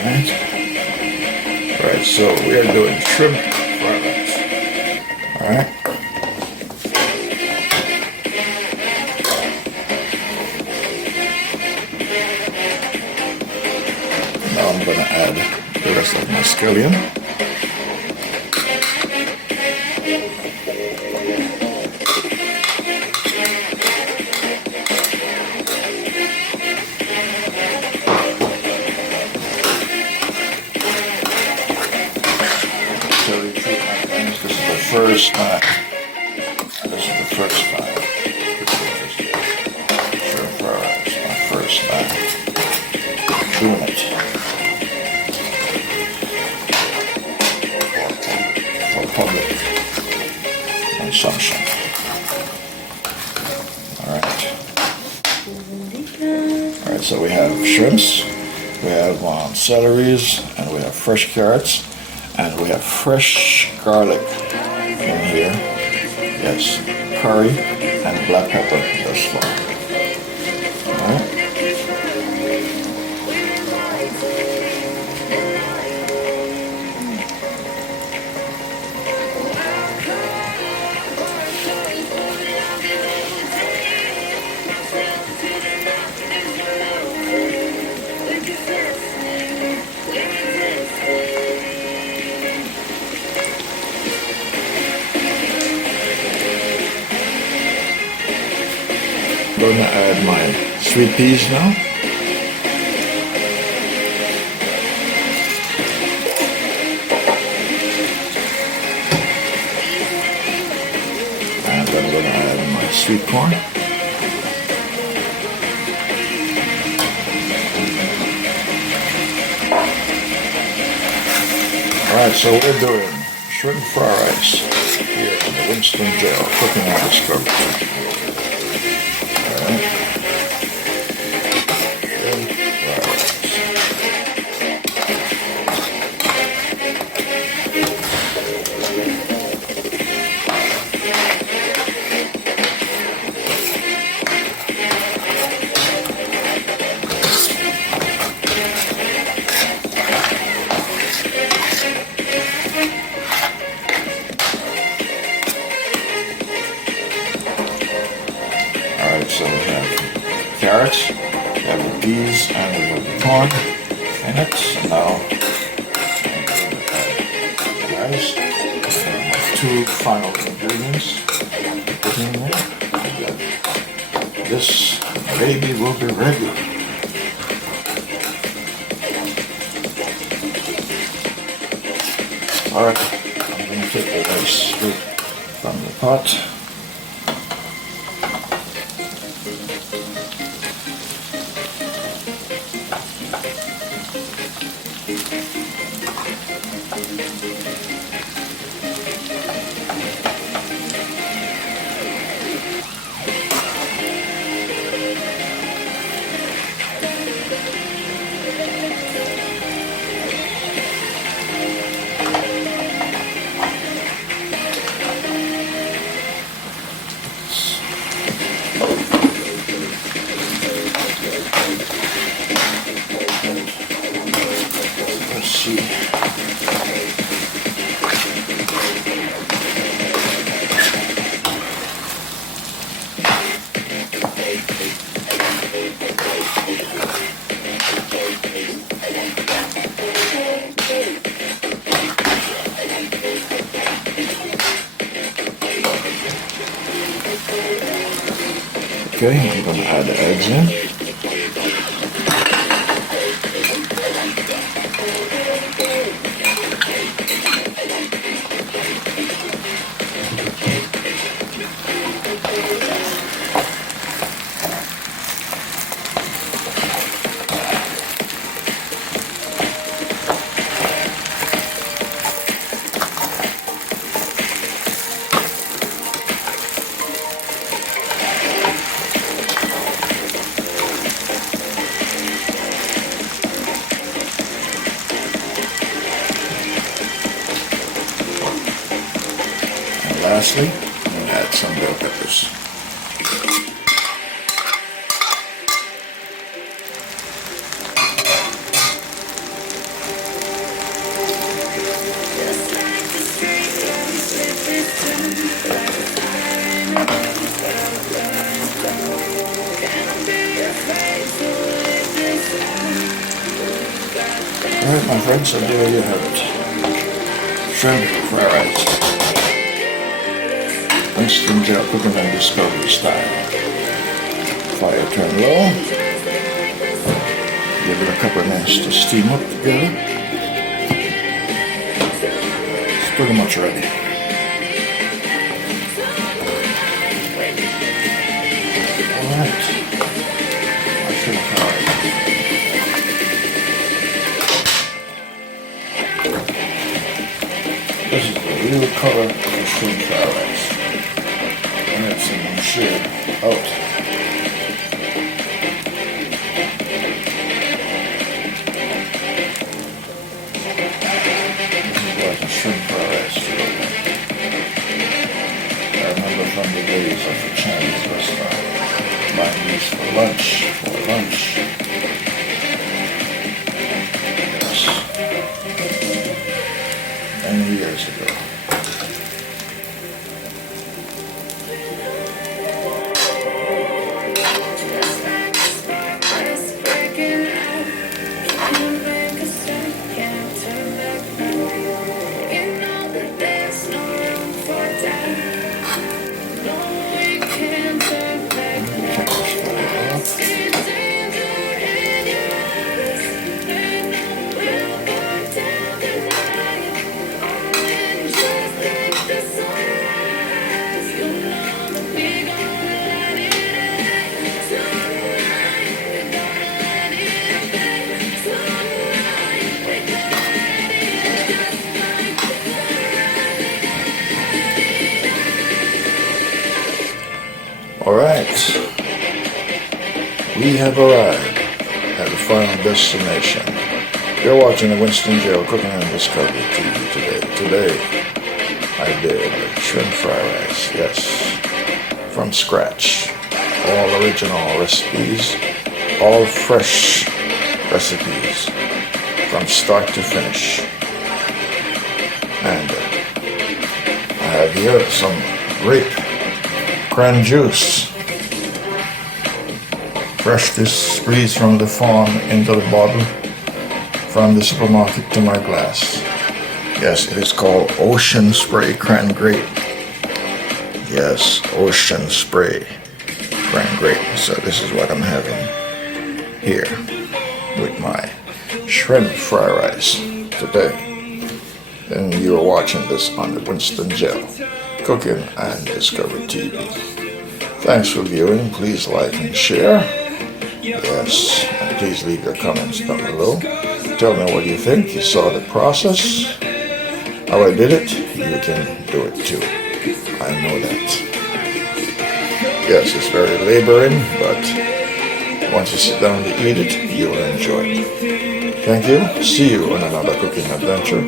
Alright, so we are doing shrimp fried rice. Alright. Now I'm going to add the rest of my scallion. First time. This is the first time. Shrimp fried rice, my first time doing it for public consumption. Alright. Alright, so we have shrimps, we have celeries, and we have fresh carrots, and we have fresh garlic in here. Yes, curry and black pepper thus far. Alright. I'm going to add my sweet peas now. And I'm going to add my sweet corn. Alright, so we're doing shrimp fried rice here in the Winston jail, cooking on the stove. So we have carrots, we have the peas, and we have the corn in it. So now I'm going to add the rice. Two final ingredients to put in there. And then this baby will be ready. Alright, I'm going to take the rice straight from the pot. Let's see. Okay, I'm going to add the eggs in. Lastly, I'm going to add some bell peppers. Alright, my friends, so there you have it. Shrimp fried rice. Winston gel cooking and discovery style. Fire turn low. Give it a couple of minutes to steam up together. It's pretty much ready. Alright. My shrimp fried rice. This is the real color of the shrimp fried rice. And it's in the shade out. Shrimp fried rice. I remember from the days of the Chinese restaurant, buying these for lunch. Yes. Many years ago. Alright, we have arrived at the final destination. You're watching the Winston Gel Cooking and Discovery TV today. Today, I did shrimp fried rice, yes, from scratch. All original recipes, all fresh recipes, from start to finish. And I have here some grape cran juice, freshly squeezed from the farm into the bottle from the supermarket to my glass. Yes, it is called Ocean Spray Cran-Grape. Yes, Ocean Spray Cran-Grape. So this is what I'm having here with my shrimp fried rice today. And you're watching this on the Winston Gel Cooking and Discovery TV. Thanks for viewing. Please like and share. Yes, and please leave your comments down below. Tell me what you think. You saw the process, how I did it. You can do it too. I know that. Yes, it's very laboring, but once you sit down to eat it, you'll enjoy it. Thank you. See you on another cooking adventure.